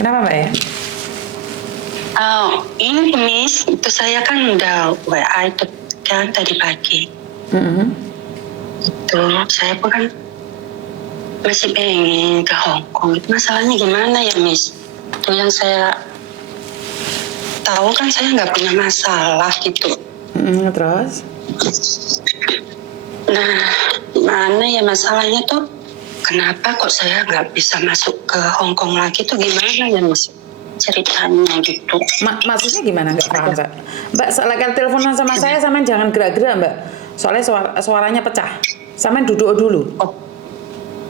Kenapa Mbak ya? Oh, ini Miss, itu saya kan udah WA itu kan tadi pagi. Itu saya pun kan masih pengen ke Hong Kong. Itu masalahnya gimana ya Miss? Itu yang saya tahu kan saya nggak punya masalah gitu. Terus? Nah, mana ya masalahnya tuh? Kenapa kok saya nggak bisa masuk ke Hong Kong lagi tuh gimana ya Miss? Ceritanya gitu. Maksudnya gimana? Nggak paham Mbak. Mbak, kalau teleponan sama saya, sama jangan gerak-gerak Mbak. Soalnya suaranya pecah. Sama duduk dulu. Oh,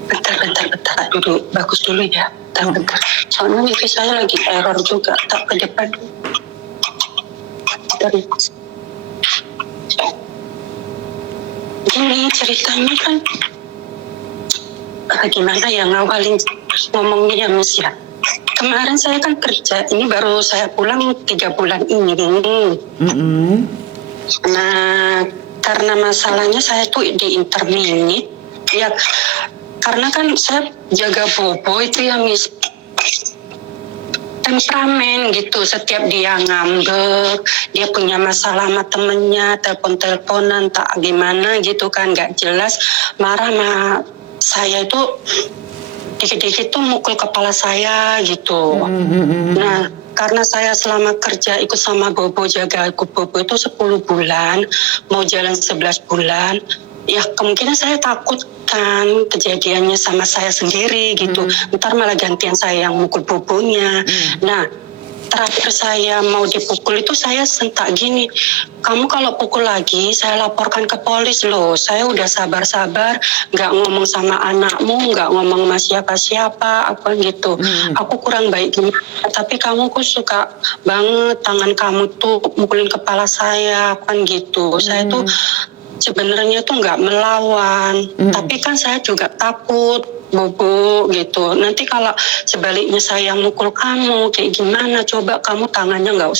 bentar duduk. Bagus dulu ya. Bentar. Soalnya wifi saya lagi error juga. Tak ke depan. Dari. Ini ceritanya kan gimana ya ngawalin ngomongnya ya Miss ya. Kemarin saya kan kerja, ini baru saya pulang 3 bulan ini. Nah, karena masalahnya saya tuh di interminit, ya karena kan saya jaga Bobo itu ya Miss, temperamen gitu. Setiap dia ngambek, dia punya masalah sama temennya, telepon-teleponan tak gimana gitu kan, gak jelas, marah sama saya itu dikit-dikit tuh mukul kepala saya gitu. Nah, karena saya selama kerja ikut sama Bobo, jaga Bobo itu 10 bulan, mau jalan 11 bulan, ya kemungkinan saya takut kan kejadiannya sama saya sendiri gitu. Ntar malah gantian saya yang mukul Bobonya. Nah, terakhir saya mau dipukul itu saya sentak gini, kamu kalau pukul lagi saya laporkan ke polis loh. Saya udah sabar-sabar, gak ngomong sama anakmu, gak ngomong sama siapa-siapa, apa gitu. Aku kurang baik gini, tapi kamu kok suka banget tangan kamu tuh mukulin kepala saya, kan gitu. Saya tuh sebenarnya tuh nggak melawan, tapi kan saya juga takut Bobo gitu. Nanti kalau sebaliknya saya yang mukul kamu, kayak gimana? Coba kamu tangannya nggak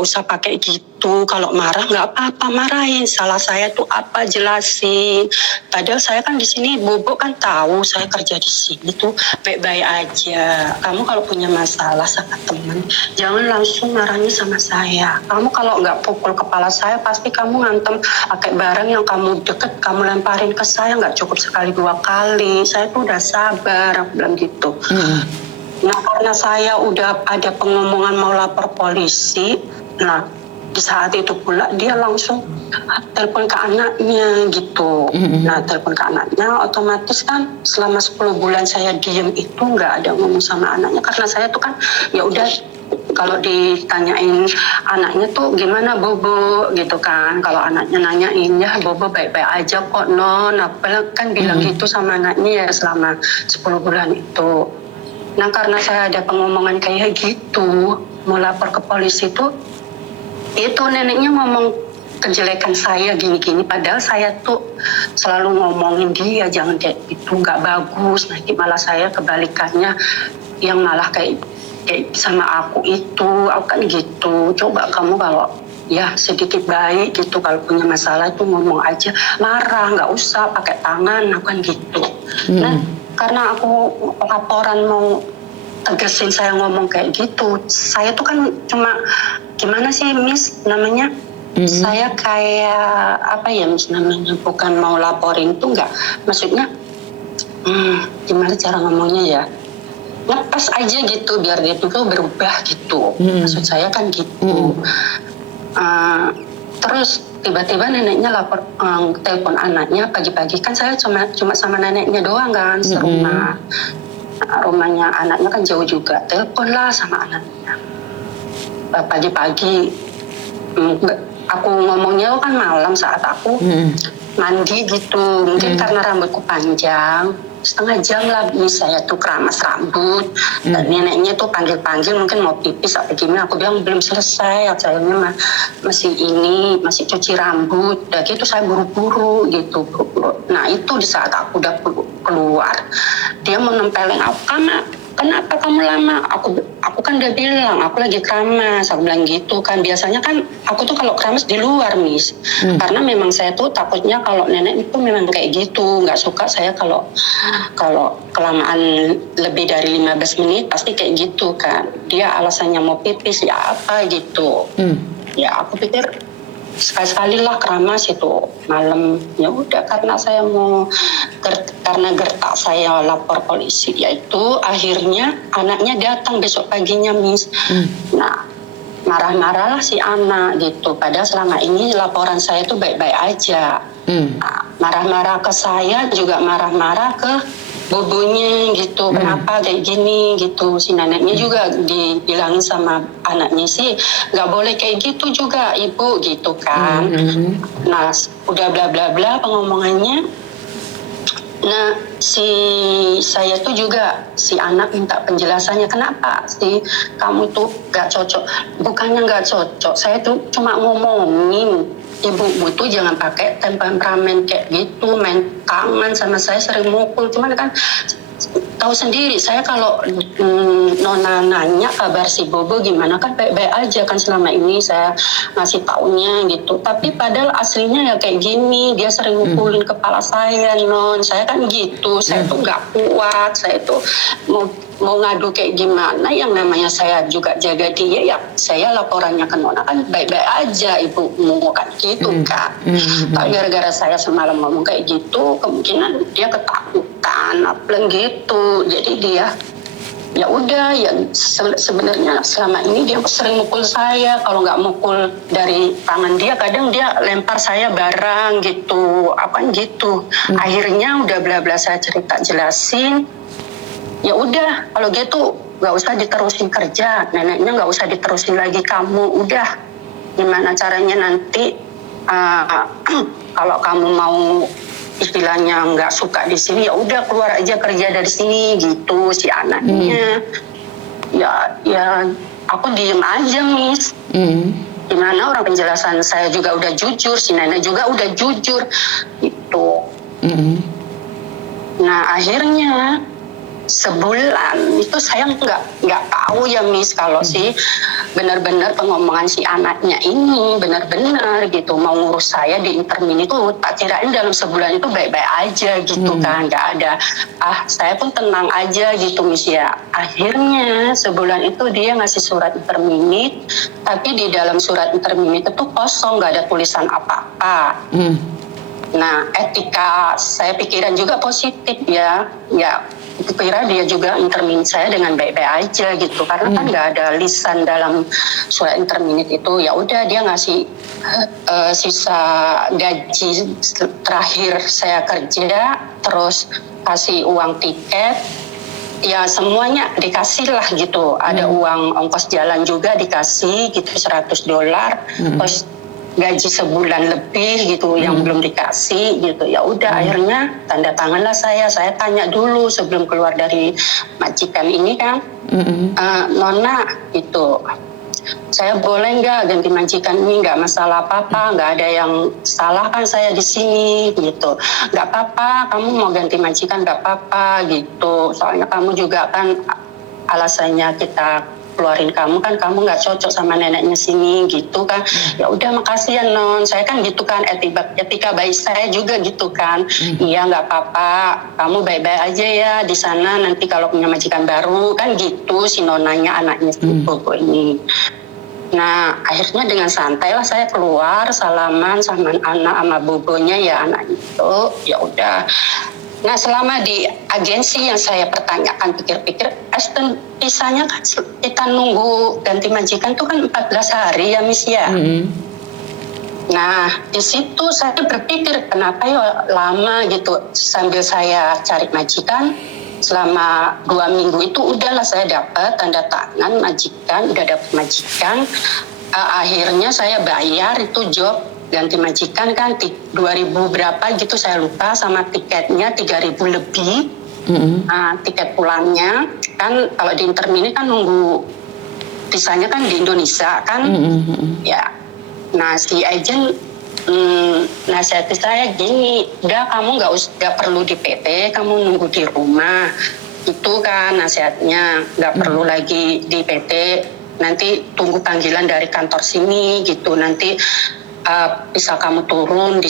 usah pakai gitu. Kalau marah nggak apa-apa, marahin. Salah saya tuh apa, jelasin. Padahal saya kan di sini, Bobo kan tahu saya kerja di sini tuh baik-baik aja. Kamu kalau punya masalah sama teman, jangan langsung marahnya sama saya. Kamu kalau nggak pukul kepala saya, pasti kamu ngantem pakai barang yang kamu deket, kamu lemparin ke saya, nggak cukup sekali 2 kali. Saya tuh udah sabar, aku bilang gitu. Nah, karena saya udah ada pengomongan mau lapor polisi, nah di saat itu pula dia langsung telepon ke anaknya gitu. Nah, telepon ke anaknya, otomatis kan selama 10 bulan saya diem itu nggak ada ngomong sama anaknya, karena saya tuh kan ya udah, kalau ditanyain anaknya tuh gimana Bobo gitu kan, kalau anaknya nanyain ya Bobo baik-baik aja kok non, apa kan bilang gitu sama anaknya ya selama 10 bulan itu. Nah, karena saya ada pengomongan kayak gitu, mau lapor ke polisi tuh, itu neneknya ngomong kejelekan saya gini-gini, padahal saya tuh selalu ngomongin dia jangan kayak gitu, nggak bagus. Nanti malah saya kebalikannya yang malah kayak sama aku kan gitu. Coba kamu kalau ya sedikit baik gitu, kalau punya masalah itu ngomong aja, marah nggak usah pakai tangan, aku kan gitu. Nah, karena aku laporan mau tegasin saya ngomong kayak gitu, saya tuh kan cuma gimana sih Miss namanya, saya kayak apa ya Miss namanya, bukan mau laporin tuh nggak, maksudnya gimana cara ngomongnya ya, lepas aja gitu biar dia tuh berubah gitu. Maksud saya kan gitu. Terus tiba-tiba neneknya lapor, telepon anaknya pagi-pagi, kan saya cuma sama neneknya doang kan serumah. Rumahnya anaknya kan jauh juga, telepon lah sama anaknya pagi-pagi. Aku ngomongnya kan malam saat aku mandi gitu, mungkin karena rambutku panjang, setengah jam lah saya tuh keramas rambut. Dan neneknya tuh panggil-panggil mungkin mau pipis atau gimana, aku bilang belum selesai, sayangnya masih cuci rambut. Dan gitu saya buru-buru gitu. Nah itu di saat aku udah keluar, dia mau nempelin aku, karena kenapa kamu lama? Aku kan udah bilang aku lagi keramas, aku bilang gitu kan. Biasanya kan aku tuh kalau keramas di luar, Miss, karena memang saya tuh takutnya kalau nenek itu memang kayak gitu, nggak suka saya kalau kelamaan lebih dari 15 menit pasti kayak gitu kan. Dia alasannya mau pipis ya apa gitu. Ya aku pikir sekali-sekali lah keramas itu malam. Ya udah, karena saya karena gertak saya lapor polisi, yaitu akhirnya anaknya datang besok paginya, Miss. Nah, marah-marahlah si anak gitu, padahal selama ini laporan saya itu baik-baik aja. Nah, marah-marah ke saya, juga marah-marah ke bobonya gitu. Kenapa kayak gini gitu. Si neneknya juga dibilangin sama anaknya sih, nggak boleh kayak gitu juga ibu gitu kan. Nah, udah bla bla bla pengomongannya. Nah, saya tuh juga, si anak minta penjelasannya, kenapa sih kamu tuh gak cocok. Bukannya gak cocok, saya tuh cuma ngomongin ibu tuh jangan pakai temperamen kayak gitu, main tangan sama saya, sering mukul. Cuman kan tahu sendiri, saya kalau Nona nanya kabar si Bobo gimana, kan baik-baik aja kan selama ini saya ngasih taunya gitu. Tapi padahal aslinya ya kayak gini, dia sering mukulin kepala saya, Non. Saya kan gitu, saya tuh nggak kuat, saya tuh mau ngadu kayak gimana, yang namanya saya juga jaga dia, ya saya laporannya ke Nona kan baik-baik aja ibumu kan gitu kan. Tapi gara-gara saya semalam ngomong kayak gitu, kemungkinan dia ketakutan apa gitu. Jadi dia ya udah, ya sebenarnya selama ini dia sering mukul saya. Kalau nggak mukul dari tangan dia, kadang dia lempar saya barang gitu, apa gitu. Akhirnya udah bla bla saya cerita jelasin, ya udah kalau gitu nggak usah diterusin kerja, neneknya nggak usah diterusin lagi kamu. Udah, gimana caranya nanti kalau kamu mau istilahnya nggak suka di sini, ya udah keluar aja kerja dari sini gitu si anaknya. Ya aku diem aja, Miss. Gimana, orang penjelasan saya juga udah jujur, si nenek juga udah jujur gitu. Nah akhirnya sebulan itu saya nggak tahu ya, Miss, kalau si benar-benar pengomongan si anaknya ini benar-benar gitu mau ngurus saya di Intermin itu. Tak kirain dalam sebulan itu baik-baik aja gitu kan, nggak ada. Saya pun tenang aja gitu, Miss ya. Akhirnya sebulan itu dia ngasih surat Intermin, tapi di dalam surat Intermin itu tuh kosong, nggak ada tulisan apa-apa. Nah, etika saya pikiran juga positif ya kira dia juga intermin saya dengan baik-baik aja gitu, karena kan nggak ada lisan dalam surat intermin itu. Ya udah, dia ngasih sisa gaji terakhir saya kerja, terus kasih uang tiket, ya semuanya dikasih lah gitu. Ada uang ongkos jalan juga dikasih gitu, $100, terus gaji sebulan lebih gitu yang belum dikasih gitu. Ya udah, akhirnya tanda tanganlah saya tanya dulu sebelum keluar dari majikan ini kan, Nona gitu, saya boleh nggak ganti majikan ini, nggak masalah apa-apa, nggak ada yang salah kan saya di sini gitu. Nggak apa-apa, kamu mau ganti majikan nggak apa-apa gitu, soalnya kamu juga kan alasannya kita keluarin kamu kan, kamu nggak cocok sama neneknya sini gitu kan. Ya udah, makasih ya Non, saya kan gitu kan, etika baik saya juga gitu kan. Iya nggak apa-apa, kamu baik-baik aja ya di sana, nanti kalau punya majikan baru kan gitu si Nonanya, anaknya si Bobo ini. Nah akhirnya dengan santai lah saya keluar, salaman sama anak sama Bobonya ya, anak itu. Ya udah. Nah selama di agensi yang saya pertanyakan, pikir-pikir, visanya kan kita nunggu ganti majikan tuh kan 14 hari ya, Miss ya. Nah di situ saya berpikir kenapa ya lama gitu. Sambil saya cari majikan, selama 2 minggu itu udahlah saya dapat tanda tangan majikan, udah dapat majikan. Akhirnya saya bayar itu job ganti majikan kan 2.000 berapa gitu saya lupa, sama tiketnya 3.000 lebih. Tiket pulangnya kan kalau di Intermini kan nunggu visanya kan di Indonesia kan. Ya, nah si agent nasihati saya gini, udah kamu nggak perlu di PT, kamu nunggu di rumah itu kan nasihatnya, nggak perlu lagi di PT, nanti tunggu panggilan dari kantor sini gitu, nanti bisa kamu turun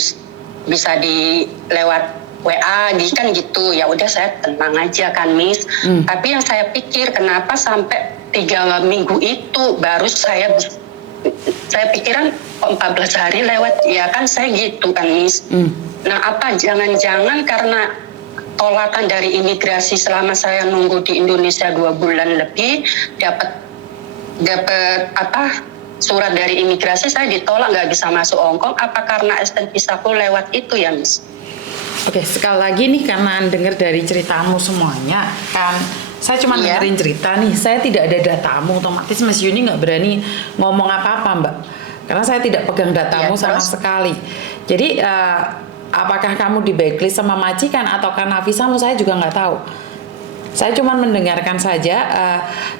bisa di lewat WA kan gitu. Ya udah, saya tenang aja kan Miss. Tapi yang saya pikir, kenapa sampai 3 minggu itu baru saya pikiran 14 hari lewat, ya kan saya gitu kan Miss. Nah, apa jangan-jangan karena tolakan dari imigrasi selama saya nunggu di Indonesia 2 bulan lebih, dapat surat dari imigrasi, saya ditolak, nggak bisa masuk Hong Kong. Apa karena extend visaku lewat itu ya Miss? Oke, sekali lagi nih, karena dengar dari ceritamu semuanya kan, saya cuma dengerin cerita nih, saya tidak ada datamu, otomatis Mas Yuni nggak berani ngomong apa-apa Mbak, karena saya tidak pegang datamu sama sekali. Jadi apakah kamu di blacklist sama majikan atau karena visamu, saya juga nggak tahu. Saya cuma mendengarkan saja,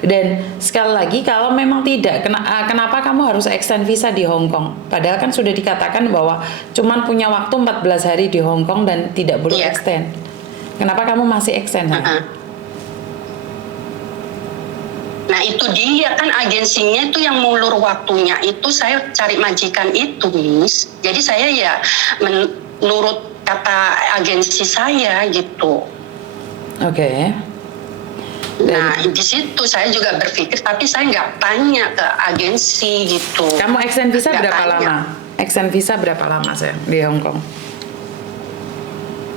dan sekali lagi, kalau memang tidak, kenapa kamu harus extend visa di Hong Kong? Padahal kan sudah dikatakan bahwa cuma punya waktu 14 hari di Hong Kong dan tidak boleh extend. Kenapa kamu masih extend? Nah itu dia kan, agensinya itu yang mulur waktunya, itu saya cari majikan itu Miss. Jadi saya ya menurut kata agensi saya gitu. Oke. Nah di situ saya juga berpikir, tapi saya nggak tanya ke agensi gitu. Kamu extend visa berapa lama? Extend visa berapa lama saya di Hong Kong?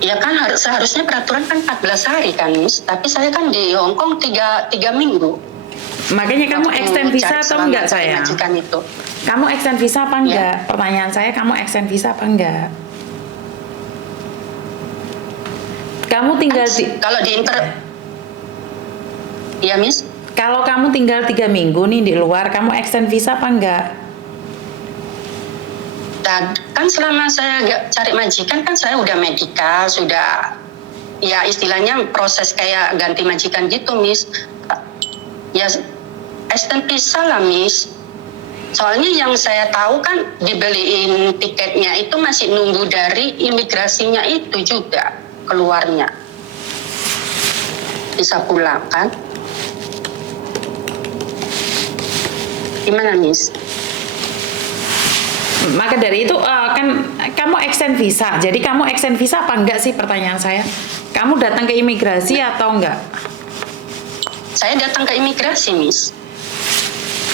Ya kan seharusnya peraturan kan 14 hari kan Miss, tapi saya kan di Hong Kong 3 minggu. Makanya kamu extend visa atau enggak sayang? Itu. Kamu extend visa apa enggak? Pertanyaan saya, kamu extend visa apa enggak? Kamu tinggal kalau di ya Miss? Kalau kamu tinggal 3 minggu nih di luar, kamu extend visa apa enggak? Dan kan selama saya cari majikan kan saya udah medikal, sudah ya istilahnya proses kayak ganti majikan gitu Miss. Ya extend visa lah Miss. Soalnya yang saya tahu kan dibeliin tiketnya itu masih nunggu dari imigrasinya itu juga keluarnya. Bisa pulang kan? Gimana Miss? Maka dari itu kan kamu extend visa. Jadi kamu extend visa apa enggak sih, pertanyaan saya? Kamu datang ke imigrasi atau enggak? Saya datang ke imigrasi Miss.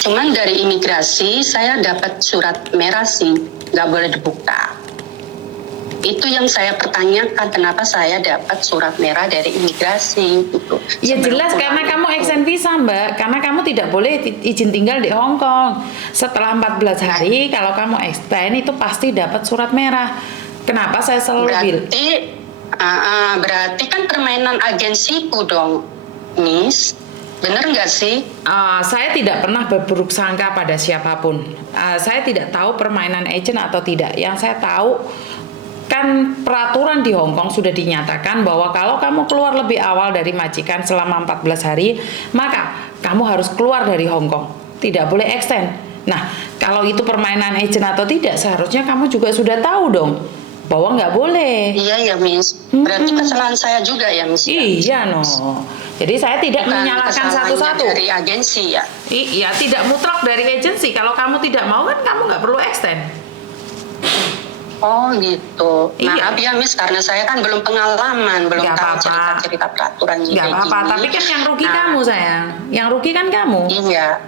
Cuman dari imigrasi saya dapat surat merah sih, nggak boleh dibuka. Itu yang saya pertanyakan, kenapa saya dapat surat merah dari imigrasi gitu. Ya jelas karena kamu extend visa Mbak, karena kamu tidak boleh izin tinggal di Hong Kong. Setelah 14 hari kalau kamu extend itu pasti dapat surat merah. Kenapa saya selalu bilang? Berarti kan permainan agensiku dong Miss. Bener nggak sih? Saya tidak pernah berburuk sangka pada siapapun. Saya tidak tahu permainan agent atau tidak. Yang saya tahu kan peraturan di Hong Kong sudah dinyatakan bahwa kalau kamu keluar lebih awal dari majikan selama 14 hari, maka kamu harus keluar dari Hong Kong. Tidak boleh extend. Nah, kalau itu permainan agent atau tidak, seharusnya kamu juga sudah tahu dong bahwa nggak boleh. Iya ya Miss. Berarti kesalahan saya juga ya Miss. Iya no. Jadi saya tidak menyalahkan satu-satu. Dari agensi ya. Iya, tidak mutlak dari agensi. Kalau kamu tidak mau kan kamu nggak perlu extend. Oh gitu. Iya. Maaf ya Miss, karena saya kan belum pengalaman, belum Gak tahu apa-apa. cerita-cerita peraturan Gak apa-apa, tapi kan yang rugi kamu sayang. Yang rugi kan kamu. Iya.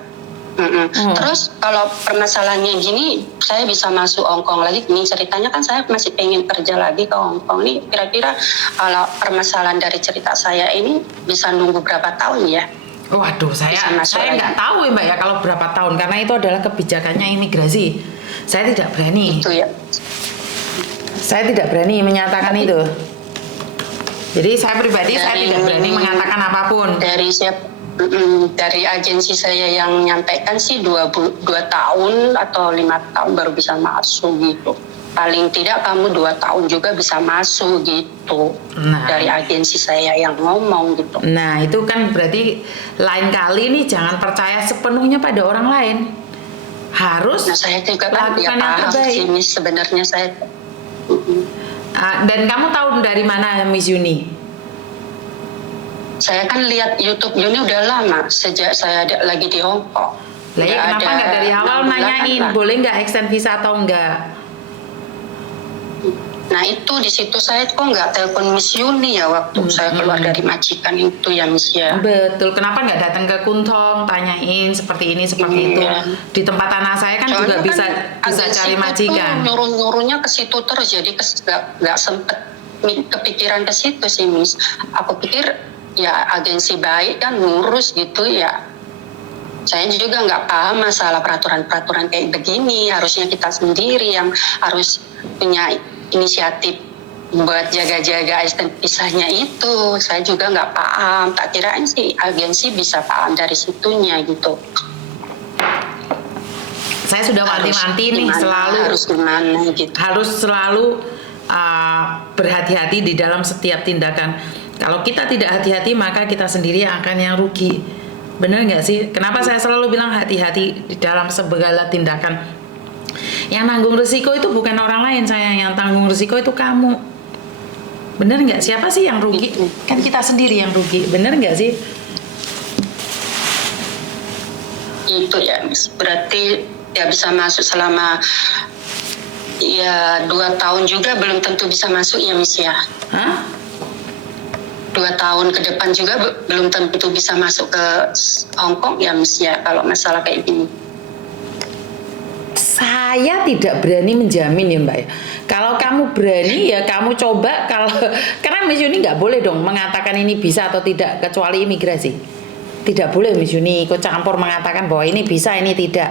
Terus kalau permasalahannya gini, saya bisa masuk Hong Kong lagi. Ini ceritanya kan saya masih pengen kerja lagi ke Hong Kong nih. Kira-kira kalau permasalahan dari cerita saya ini bisa nunggu berapa tahun ya? Waduh, saya nggak tahu ya Mbak ya kalau berapa tahun, karena itu adalah kebijakannya imigrasi. Saya tidak berani. Itu ya. Saya tidak berani menyatakan itu. Jadi saya pribadi saya tidak berani mengatakan apapun. Dari agensi saya yang nyampaikan sih 2 tahun atau 5 tahun baru bisa masuk gitu. Paling tidak kamu 2 tahun juga bisa masuk gitu. Nah, dari agensi saya yang ngomong gitu. Nah itu kan berarti lain kali nih jangan percaya sepenuhnya pada orang lain. Harus saya juga kan lakukan yang terbaik. Ini sebenarnya saya. Dan kamu tahu dari mana Miss Yuni? Saya kan lihat YouTube Yuni udah lama, sejak saya lagi di Hong Kong. Lah ya kenapa nggak dari awal nanyain boleh nggak extend visa atau enggak? Nah itu di situ saya kok nggak telepon Miss Yuni ya waktu saya keluar dari majikan itu ya Miss ya. Betul, kenapa nggak datang ke Kuntong tanyain seperti ini seperti itu? Di tempat anak saya kan juga bisa cari majikan. Nyuruh-nyuruhnya ke situ terus, jadi nggak sempet kepikiran ke situ sih Miss. Aku pikir ya agensi baik kan ngurus gitu ya. Saya juga nggak paham masalah peraturan-peraturan kayak begini. Harusnya kita sendiri yang harus punya inisiatif buat jaga-jaga extend visanya itu. Saya juga nggak paham, tak kirain sih agensi bisa paham dari situnya gitu. Saya sudah wanti-wanti nih harus selalu berhati-hati di dalam setiap tindakan. Kalau kita tidak hati-hati maka kita sendiri akan yang rugi. Bener nggak sih? Kenapa saya selalu bilang hati-hati di dalam segala tindakan? Yang nanggung risiko itu bukan orang lain, sayang. Yang tanggung risiko itu kamu. Bener nggak? Siapa sih yang rugi? Kan kita sendiri yang rugi. Bener nggak sih? Itu ya, Miss. Berarti ya bisa masuk selama ya 2 tahun juga belum tentu bisa masuk ya, Miss ya. Hah? 2 tahun ke depan juga belum tentu bisa masuk ke Hong Kong ya, Miss ya. Kalau masalah kayak gini. Saya tidak berani menjamin ya Mbak ya. Kalau kamu berani ya kamu coba. Karena Miss Yuni nggak boleh dong mengatakan ini bisa atau tidak kecuali imigrasi. Tidak boleh Miss Yuni ikut campur mengatakan bahwa ini bisa ini tidak.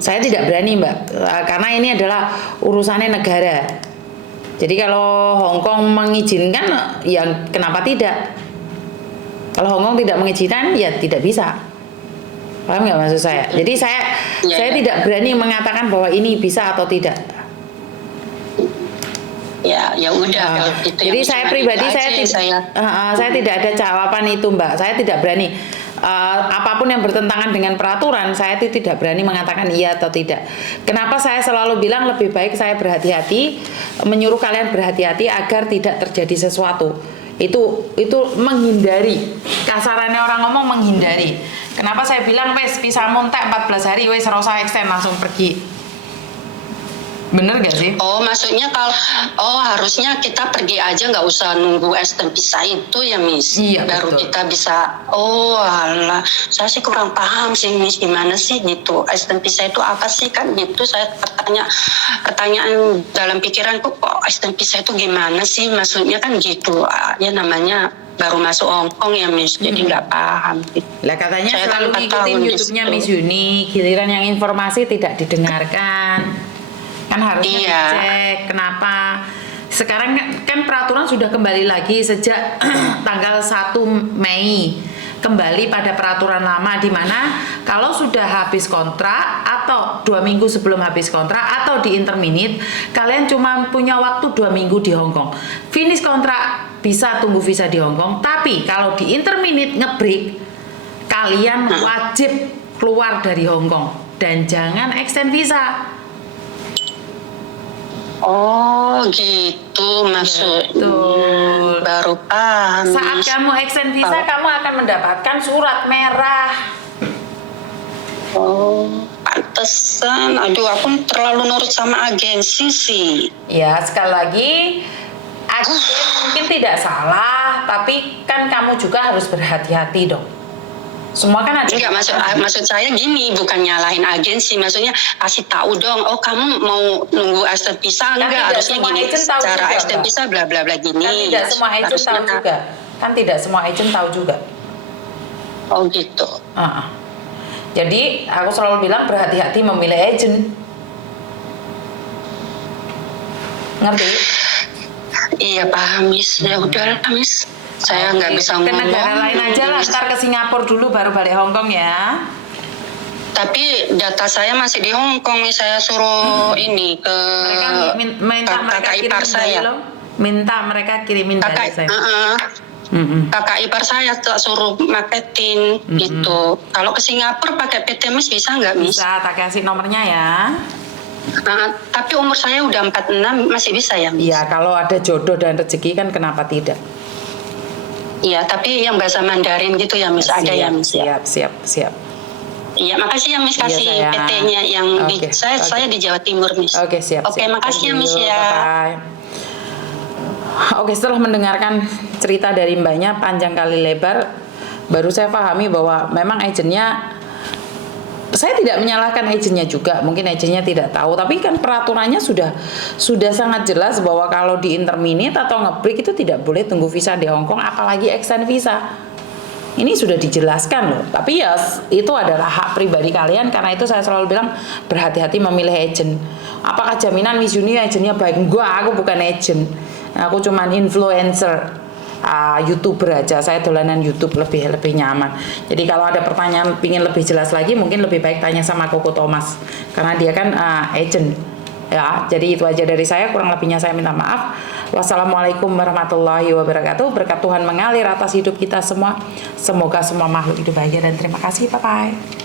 Saya tidak berani Mbak, karena ini adalah urusannya negara. Jadi kalau Hong Kong mengizinkan ya kenapa tidak? Kalau Hong Kong tidak mengizinkan ya tidak bisa. Paham nggak maksud saya? Jadi saya tidak berani mengatakan bahwa ini bisa atau tidak. Ya udah. Gitu jadi saya pribadi saya tidak ada jawaban itu Mbak. Saya tidak berani. Apapun yang bertentangan dengan peraturan, saya tidak berani mengatakan iya atau tidak. Kenapa saya selalu bilang lebih baik saya berhati-hati, menyuruh kalian berhati-hati agar tidak terjadi sesuatu. Itu menghindari. Kasarannya orang ngomong menghindari. Kenapa saya bilang wes bisa montek 14 hari wes rosa extend langsung pergi. Bener gak sih? Oh maksudnya harusnya kita pergi aja nggak usah nunggu extend visa itu ya Miss. Iya, baru betul. Kita bisa. Oh alah, saya sih kurang paham sih Miss gimana sih gitu. Extend visa itu apa sih kan gitu. Saya pertanyaan dalam pikiranku kok extend visa itu gimana sih maksudnya kan gitu. Ya namanya baru masuk Hong Kong ya Miss, jadi nggak paham. Lah katanya saya selalu kan ngikutin YouTube-nya Miss Yuni, giliran yang informasi tidak didengarkan. Kan harusnya dicek kenapa. Sekarang kan peraturan sudah kembali lagi sejak tanggal 1 Mei. Kembali pada peraturan lama di mana kalau sudah habis kontrak atau 2 minggu sebelum habis kontrak atau di interminate, kalian cuma punya waktu 2 minggu di Hong Kong. Finish kontrak bisa tunggu visa di Hong Kong, tapi kalau di interminate ngebreak, kalian wajib keluar dari Hong Kong dan jangan extend visa. Oh gitu maksudnya. Baru paham. Saat kamu extend visa kamu akan mendapatkan surat merah. Oh pantesan. Aduh aku terlalu nurut sama agensi sih. Ya sekali lagi agensi mungkin tidak salah, tapi kan kamu juga harus berhati-hati dong. Semua kan ada. Enggak, maksud saya gini, bukan nyalahin agensi, maksudnya kasih tahu dong. Oh kamu mau nunggu extend visa enggak? Harusnya gini, cara extend visa bla bla bla gini. Kan tidak semua agent tahu juga. Kan tidak semua agent tahu juga. Oh gitu. Jadi aku selalu bilang berhati-hati memilih agent. Ngerti? Iya paham Miss. Ya udah Miss. Saya nggak bisa ngomong. Ke negara lain aja lah, ntar ke Singapura dulu baru balik Hong Kong ya. Tapi data saya masih di Hong Kong, saya suruh ini ke kakak ipar saya. Minta mereka kirimin dari saya. Kakak ipar saya tak suruh marketing gitu. Kalau ke Singapura pakai PT Miss bisa nggak Miss? Bisa, tak kasih nomornya ya. Tapi umur saya udah 46 masih bisa ya Miss? Iya, kalau ada jodoh dan rezeki kan kenapa tidak? Iya, tapi yang bahasa Mandarin gitu ya Miss, ada ya Miss ya. Siap. Iya, makasih ya Miss, Iya, kasih sayang. PT-nya yang Oke, saya di Jawa Timur Miss. Oke, siap. Oke, makasih ya Thank Miss you, ya. bye-bye. Oke, setelah mendengarkan cerita dari mbaknya panjang kali lebar, baru saya pahami bahwa memang agennya, saya tidak menyalahkan agennya juga, mungkin agennya tidak tahu, tapi kan peraturannya sudah sangat jelas bahwa kalau di interminate atau ngebreak itu tidak boleh tunggu visa di Hong Kong, apalagi extend visa. Ini sudah dijelaskan loh, tapi ya itu adalah hak pribadi kalian. Karena itu saya selalu bilang berhati-hati memilih agent. Apakah jaminan Miss Yuni agennya baik? Enggak, aku bukan agent, aku cuman influencer, YouTuber aja. Saya dolanan YouTube, lebih nyaman. Jadi kalau ada pertanyaan pingin lebih jelas lagi, mungkin lebih baik tanya sama Koko Thomas karena dia kan agent ya. Jadi itu aja dari saya, kurang lebihnya saya minta maaf. Wassalamualaikum warahmatullahi wabarakatuh. Berkat Tuhan mengalir atas hidup kita semua. Semoga semua makhluk hidup bahagia dan terima kasih. Bye bye.